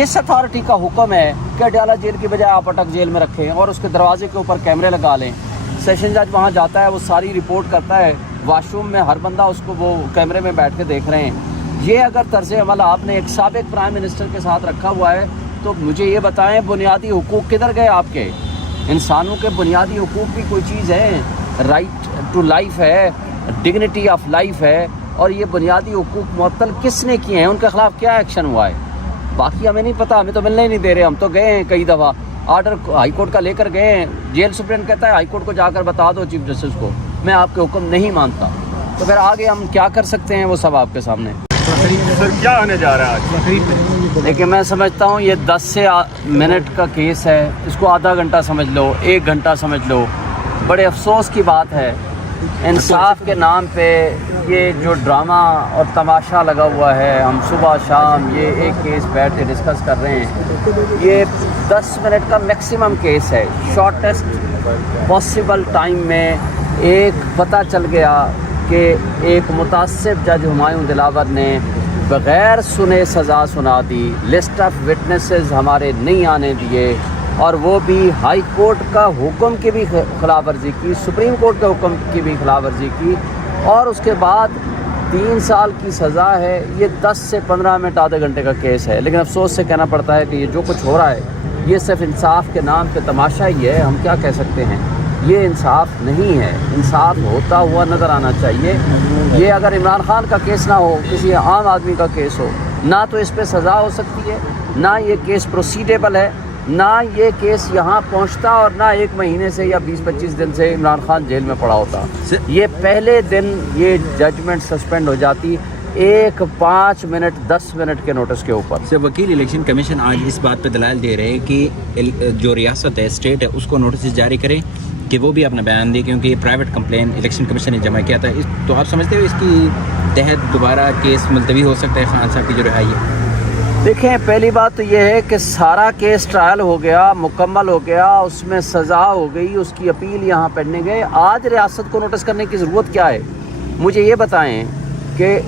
کس اتھارٹی کا حکم ہے کہ اڈیالہ جیل کی بجائے آپ اٹک جیل میں رکھیں اور اس کے دروازے کے اوپر کیمرے لگا لیں؟ سیشن جج وہاں جاتا ہے، وہ ساری رپورٹ کرتا ہے، واش روم میں ہر بندہ اس کو وہ کیمرے میں بیٹھ کے دیکھ رہے ہیں۔ یہ اگر طرز عمل آپ نے ایک سابق پرائم منسٹر کے ساتھ رکھا ہوا ہے تو مجھے یہ بتائیں بنیادی حقوق کدھر گئے آپ کے؟ انسانوں کے بنیادی حقوق بھی کوئی چیز ہے، رائٹ ٹو لائف ہے، ڈگنیٹی آف لائف ہے، اور یہ بنیادی حقوق معطل کس نے کیے ہیں؟ ان کے خلاف کیا ایکشن ہوا ہے؟ باقی ہمیں نہیں پتہ، ہمیں تو ملنے ہی نہیں دے رہے۔ ہم تو گئے ہیں کئی دفعہ، آرڈر ہائی کورٹ کا لے کر گئے ہیں، جیل سپرنٹ کہتا ہے ہائی کورٹ کو جا کر بتا دو چیف جسٹس کو میں آپ کے حکم نہیں مانتا، تو پھر آگے ہم کیا کر سکتے ہیں وہ سب آپ کے سامنے۔ سر کیا آنے جا رہا ہے آج؟ لیکن میں سمجھتا ہوں یہ 10 سے منٹ کا کیس ہے، اس کو آدھا گھنٹہ سمجھ لو، 1 گھنٹہ سمجھ لو۔ بڑے افسوس کی بات ہے انصاف کے نام پہ یہ جو ڈرامہ اور تماشا لگا ہوا ہے، ہم صبح شام یہ ایک کیس بیٹھ کے ڈسکس کر رہے ہیں، یہ 10 منٹ کا میکسیمم کیس ہے۔ شارٹیسٹ پاسبل ٹائم میں ایک پتہ چل گیا کہ ایک متعصب جج ہمایوں دلاور نے بغیر سنے سزا سنا دی، لسٹ آف وٹنسز ہمارے نہیں آنے دیے، اور وہ بھی ہائی کورٹ کا حکم کی بھی خلاف ورزی کی، سپریم کورٹ کے حکم کی بھی خلاف ورزی کی، اور اس کے بعد 3 سال کی سزا ہے۔ یہ 10 سے 15 منٹ آدھے گھنٹے کا کیس ہے، لیکن افسوس سے کہنا پڑتا ہے کہ یہ جو کچھ ہو رہا ہے یہ صرف انصاف کے نام پہ تماشا ہی ہے۔ ہم کیا کہہ سکتے ہیں؟ یہ انصاف نہیں ہے، انصاف ہوتا ہوا نظر آنا چاہیے۔ یہ اگر عمران خان کا کیس نہ ہو، کسی عام آدمی کا کیس ہو، نہ تو اس پہ سزا ہو سکتی ہے، نہ یہ کیس پروسیڈیبل ہے، نہ یہ کیس یہاں پہنچتا، اور نہ 1 مہینے سے یا 20-25 دن سے عمران خان جیل میں پڑا ہوتا۔ یہ پہلے دن یہ ججمنٹ سسپینڈ ہو جاتی 5 منٹ 10 منٹ کے نوٹس کے اوپر سے۔ وکیل الیکشن کمیشن آج اس بات پہ دلائل دے رہے ہیں کہ جو ریاست ہے، اسٹیٹ ہے، اس کو نوٹس جاری کرے کہ وہ بھی اپنا بیان دے، کیونکہ یہ پرائیویٹ کمپلین الیکشن کمیشن نے جمع کیا تھا۔ تو آپ سمجھتے ہو اس کی تحت دوبارہ کیس ملتوی ہو سکتا ہے خان صاحب کی جو رہائی ہے؟ دیکھیں، پہلی بات تو یہ ہے کہ سارا کیس ٹرائل ہو گیا، مکمل ہو گیا، اس میں سزا ہو گئی، اس کی اپیل یہاں پڑھنے گئے۔ آج ریاست کو نوٹس کرنے کی ضرورت کیا ہے؟ مجھے یہ بتائیں کہ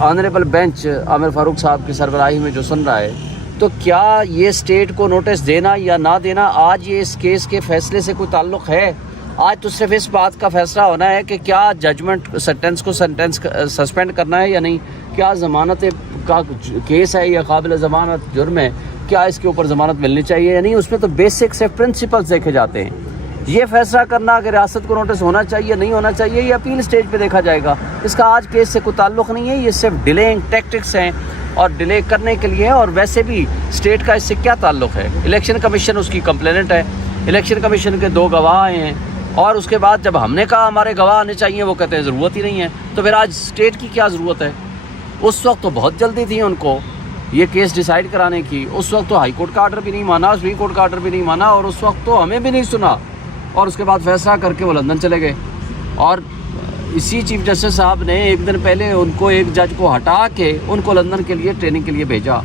آنریبل بینچ عامر فاروق صاحب کی سربراہی میں جو سن رہا ہے، تو کیا یہ اسٹیٹ کو نوٹس دینا یا نہ دینا آج یہ اس کیس کے فیصلے سے کوئی تعلق ہے؟ آج تو صرف اس بات کا فیصلہ ہونا ہے کہ کیا ججمنٹ سینٹنس کو سسپینڈ کرنا ہے یا نہیں، کیا ضمانت کا کیس ہے یا قابل ضمانت جرم ہے، کیا اس کے اوپر ضمانت ملنی چاہیے یا نہیں۔ اس میں تو بیسک سے پرنسپلز دیکھے جاتے ہیں۔ یہ فیصلہ کرنا کہ ریاست کو نوٹس ہونا چاہیے نہیں ہونا چاہیے، یہ اپیل سٹیج پہ دیکھا جائے گا۔ اس کا آج کیس سے کوئی تعلق نہیں ہے، یہ صرف ڈیلیئنگ ٹیکٹکس ہیں اور ڈیلے کرنے کے لیے، اور ویسے بھی اسٹیٹ کا اس سے کیا تعلق ہے؟ الیکشن کمیشن اس کی کمپلیننٹ ہے، الیکشن کمیشن کے 2 گواہ آئے ہیں، اور اس کے بعد جب ہم نے کہا ہمارے گواہ آنے چاہیے، وہ کہتے ہیں ضرورت ہی نہیں ہے، تو پھر آج اسٹیٹ کی کیا ضرورت ہے؟ اس وقت تو بہت جلدی تھی ان کو یہ کیس ڈیسائیڈ کرانے کی، اس وقت تو ہائی کورٹ کا آرڈر بھی نہیں مانا، سپریم کورٹ کا آرڈر بھی نہیں مانا، اور اس وقت تو ہمیں بھی نہیں سنا، اور اس کے بعد فیصلہ کر کے وہ لندن چلے گئے۔ اور اسی چیف جسٹس صاحب نے ایک دن پہلے ان کو ایک جج کو ہٹا کے ان کو لندن کے لیے ٹریننگ کے لیے بھیجا۔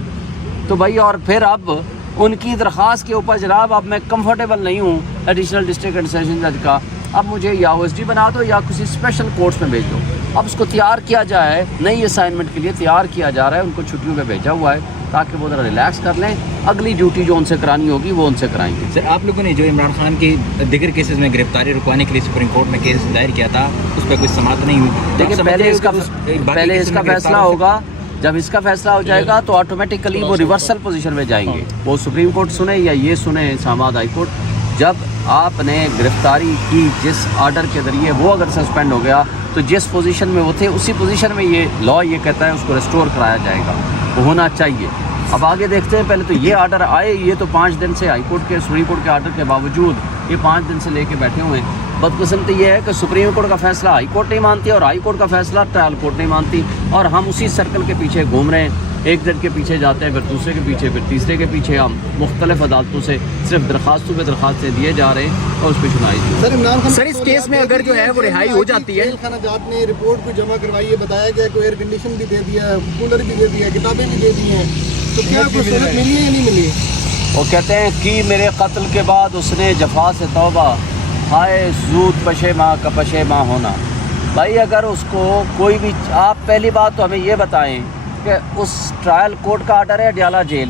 تو بھائی، اور پھر اب ان کی درخواست کے اوپر جناب اب میں کمفرٹیبل نہیں ہوں ایڈیشنل ڈسٹرکٹ اینڈ سیشن جج کا، اب مجھے یا او ایس ڈی بنا دو یا کسی اسپیشل کورٹس میں بھیج دو۔ اب اس کو تیار کیا جائے، نئی اسائنمنٹ کے لیے تیار کیا جا رہا ہے، ان کو چھٹیوں پہ بھیجا ہوا ہے تاکہ وہ ذرا ریلیکس کر لیں، اگلی ڈیوٹی جو ان سے کرانی ہوگی وہ ان سے کرائیں گے۔ سر، آپ لوگوں نے جو عمران خان کی دیگر کیسز میں گرفتاری رکوانے کے لیے سپریم کورٹ میں کیس دائر کیا تھا، اس پہ کوئی سماعت نہیں ہوئی؟ لیکن پہلے اس کا فیصلہ ہوگا، جب اس کا فیصلہ ہو جائے گا تو آٹومیٹیکلی وہ ریورسل پوزیشن میں جائیں گے، وہ سپریم کورٹ سنے یا یہ سنے اسلام آباد ہائی کورٹ۔ جب آپ نے گرفتاری کی جس آرڈر کے ذریعے، وہ اگر سسپینڈ ہو گیا تو جس پوزیشن میں وہ تھے اسی پوزیشن میں یہ لا یہ کہتا ہے اس کو ریسٹور کرایا جائے گا، وہ ہونا چاہیے۔ اب آگے دیکھتے ہیں، پہلے تو یہ آرڈر آئے، یہ تو 5 دن سے ہائی کورٹ کے سپریم کورٹ کے آرڈر کے باوجود یہ 5 دن سے لے کے بیٹھے ہوئے ہیں۔ بدقسمتی یہ ہے کہ سپریم کورٹ کا فیصلہ ہائی کورٹ نہیں مانتی اور ہائی کورٹ کا فیصلہ ٹرائل کورٹ نہیں مانتی، اور ہم اسی سرکل کے پیچھے گھوم رہے ہیں، ایک جج کے پیچھے جاتے ہیں، پھر دوسرے کے پیچھے، پھر تیسرے کے پیچھے، ہم مختلف عدالتوں سے صرف درخواستوں پہ درخواستیں دیے جا رہے ہیں اور اس پہ سنائی۔ سر، اس کیس میں اگر جو ہے وہ رہائی ہو جاتی ہے، خانہ جات نے رپورٹ کو جمع کروائی ہے، بتایا گیا کہ ایئر کنڈیشن بھی دے دیا ہے، کولر بھی دے دیا ہے، کتابیں بھی دے دی ہیں، تو کیا کوئی سہولت ملی ہے یا نہیں ملی؟ وہ کہتے ہیں کہ میرے قتل کے بعد اس نے جفا سے توبہ، ہائے زود پشیماں کا پشیماں ہونا۔ بھائی، اگر اس کو کوئی بھی، آپ پہلی بات تو ہمیں یہ بتائیں کہ اس ٹرائل کورٹ کا آرڈر ہے اڈیالہ جیل،